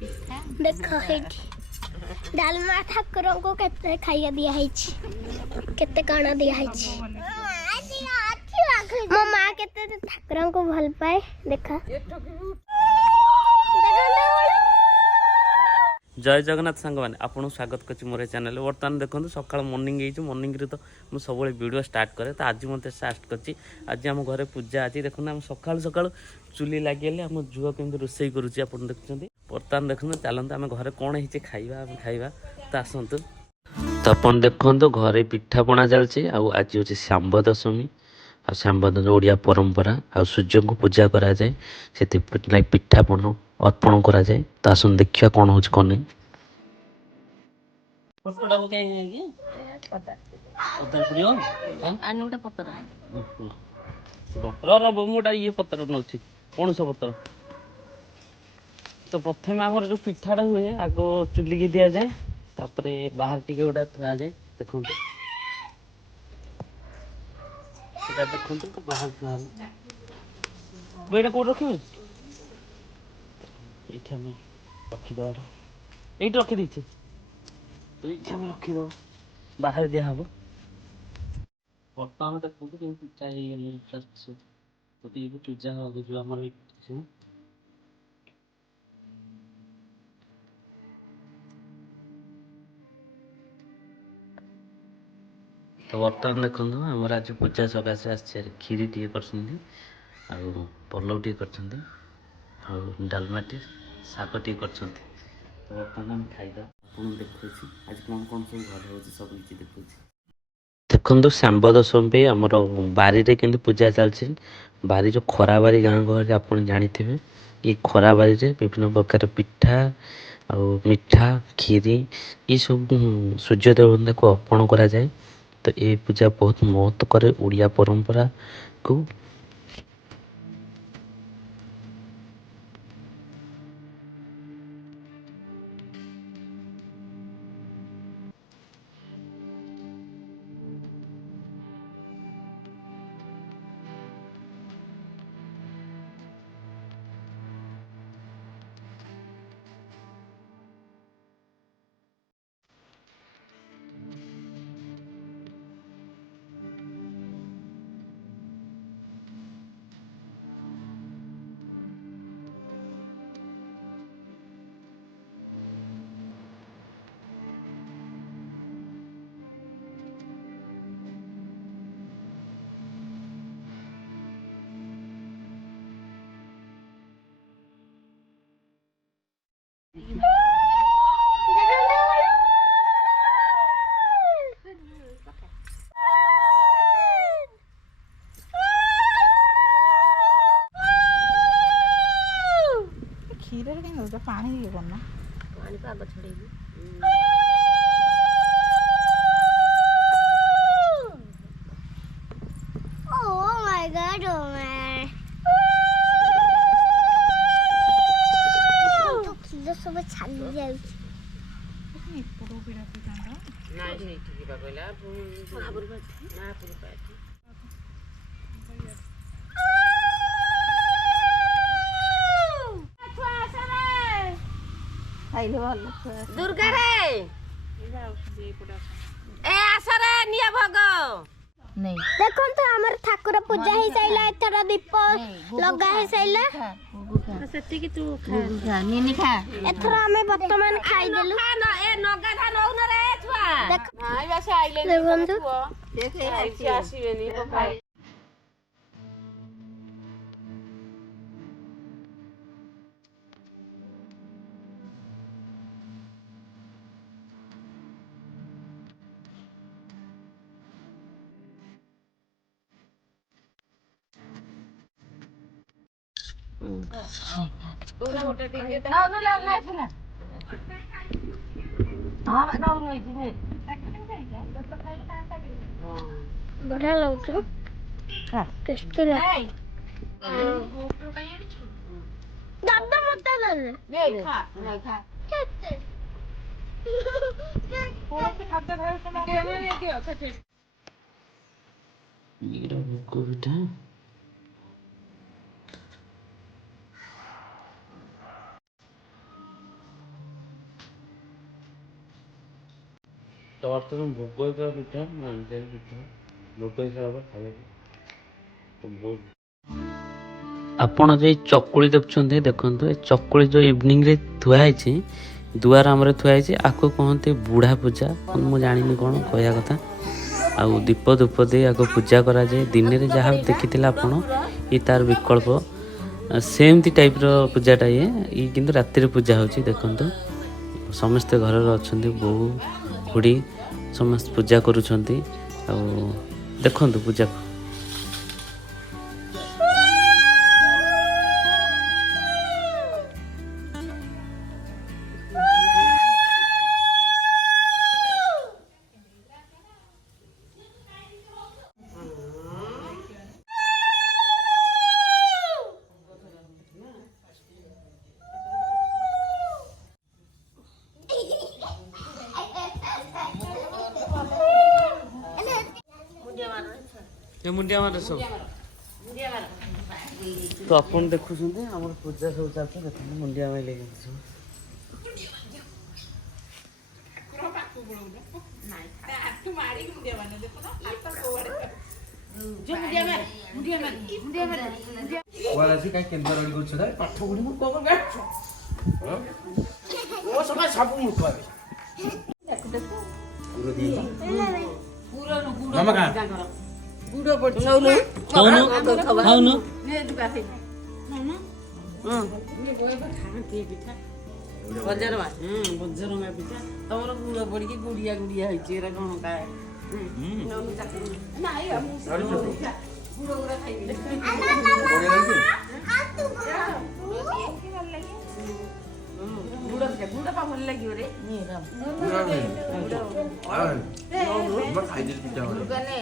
देखो डालमा ठाकुर को केते खाइया दिया है केते काना दिया है मो मां केते ठाकुर को भल पाए देखा जय जगन्नाथ सांग मैंने आपको स्वागत कर मोर चैनल बर्तमान देखो सका मर्निंग मर्निंग तो मुझे सब वीडियो स्टार्ट करे तो आज मत स्टार्ट कर आज आम घर पूजा आज देखो आम सका सका चुली लगे आम झुआ कमी रोषे करुच्ची आप देखुं बर्तमान देखो चलते आम घर कौन है खाइबा खाइबा तो आसतु तो अपन देखो घरे पिठापଣା चलती आज हूँ सांब दशमी आ सांब ओडिया परंपरा आ सूर्य को पूजा कराए से पिठापण अर्पण कराए तो आसन देखिए कौन हो कौन नहीं ये पतर नौ कौन सा पतर तो प्रथम आम जो पिठाटा हुए आग चुलिक दि जाए तापर बाहर टी गोटा थुआ जाए देखो देखो तो बाहर थुआ कौट रखे ये रखीद ये रखीदे ये रखीद बाहर दिहब बर्तमान देखो पूजा पूजा जो आम तो बर्तमान देखो आमर आज पूजा सकाशे आस खीरी टे कर पलव टे कर डालमा टे शाग टे कर तो बर्तमान आम खाईदा आपको देखुची आज कौन कौन सब घर हो सब किसी देखुची देखो सांब दशमी आमर बारी के पूजा चलती बारी जो खरा बारी गाँ गहरे आप जानी ये खरा बारी विभिन्न प्रकार पिठा आ मिठा खीरी ये सब सूर्य देवता को अर्पण करा जाए तो ये पूजा बहुत महत्व करे ओडिया परंपरा को क्षीर पानी ये करना पानी पाग छड़ेगी Oh my god, oh my. तो किलो सब छाली जाउ पड़ो बिरा पिटांडा नहीं नहीं ठीक बा कहला महापुर बात महापुर बात आइले वाल दुर्गा रे ए आसरे निया भग नहीं देखो तो हमर ठाकुर पूजा ही सैला एथरा दीप लगा ही सैला सत्य कि तू खा नीनी खा एथरा हमें वर्तमान खाई देलु खा न ए नगा धा नौ न रे छुआ देख हां बस आइले बंधु देखे आसीबेनी पपाई पूरा मोटा टिके ना ना ना ना हां ना ना इने बढ़िया लगतो खा टेस्टी लाग दादा मत ले ले खा नहीं खा केते पूरा से खाते रहे तो ले दियो खाते मीरा को बेटा ତ ବର୍ତ୍ତମାନ ଭୋଗ ହେଇଥିବା ପିଠା ମାଣ୍ଡିଆ ପିଠା ଭୋଗ ହିସାବରେ ଖାଇବାକୁ ଆପଣ ଯେଉଁ ଚକୁଳି ଦେଖୁଛନ୍ତି ଦେଖନ୍ତୁ ଏ ଚକୁଳି ଯେଉଁ ଇଭିନିଂରେ ଥୁଆ ହେଇଛି ଦୁଆର ଆମର ଥୁଆ ହେଇଛି ଆକୁ କହନ୍ତି ବୁଢ଼ା ପୂଜା ମୁଁ ଜାଣିନି କ'ଣ କହିବା କଥା ଆଉ ଦୀପ ଧୂପ ଦେଇ ଆକୁ ପୂଜା କରାଯାଏ ଦିନରେ ଯାହା ଦେଖିଥିଲେ ଆପଣ ଇ ତାର ବିକଳ୍ପ ସେମିତି ଟାଇପ୍ର ପୂଜାଟା ଇଏ କିନ୍ତୁ ରାତିରେ ପୂଜା ହେଉଛି ଦେଖନ୍ତୁ ସମସ୍ତେ ଘରରେ ଅଛନ୍ତି ବୋଉ ଖୁଡ଼ି ସମସ୍ତେ ପୂଜା କରୁଛନ୍ତି ଆଉ ଦେଖନ୍ତୁ ପୂଜାକୁ मुंडिया मार सब तो अपन देखुछंते हमर पूजा सब चालते देखन मुंडिया में लेके सब वाला से काय केंद्र रडी करछ रे पाठ गुडी मु कोन बैठ ओ सका सब मु कहबे पूरा दी पूरा न गुडो मामा का गुडो पड़ नौनु खाउनु ने दुका खाइ ने बोय खाना के पिठा बजार मा बजार मा पिठा तमरो गुडो पड़ी के गुडिया गुडिया होई छे रे कोन काय नौनु चाकू नाही हम गुडो गुडा खाइबे गुडा पा मन लागियो रे नि राम म खाइ दिस पिटा हो गने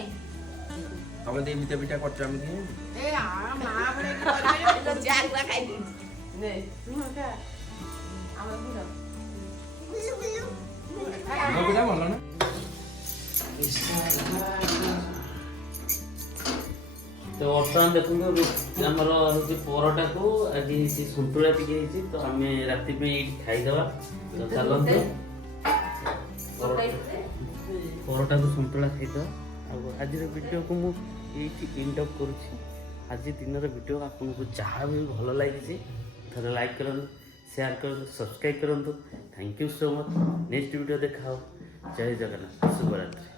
तमे दे मिटा पिटा करछ हम के ए आ मा बडे करे चार गुडा खाइ दि ने नु का आमा गुडा न पिटा भल न तो वर्तमान देखो आमर हूँ परोटा को आज सुंटुला टी तो आम राति पे खाईदवा तो चलते परोटा को सुंटुला खाईदवा आज वीडियो को मुझे एंड अप करुँची आज दिन वीडियो आपको जहाँ भी भल लगी थे लाइक करूँ शेयर करूँ सब्सक्राइब करूँ thank you so much next video देखा जय जगन्नाथ शुभरात्रि।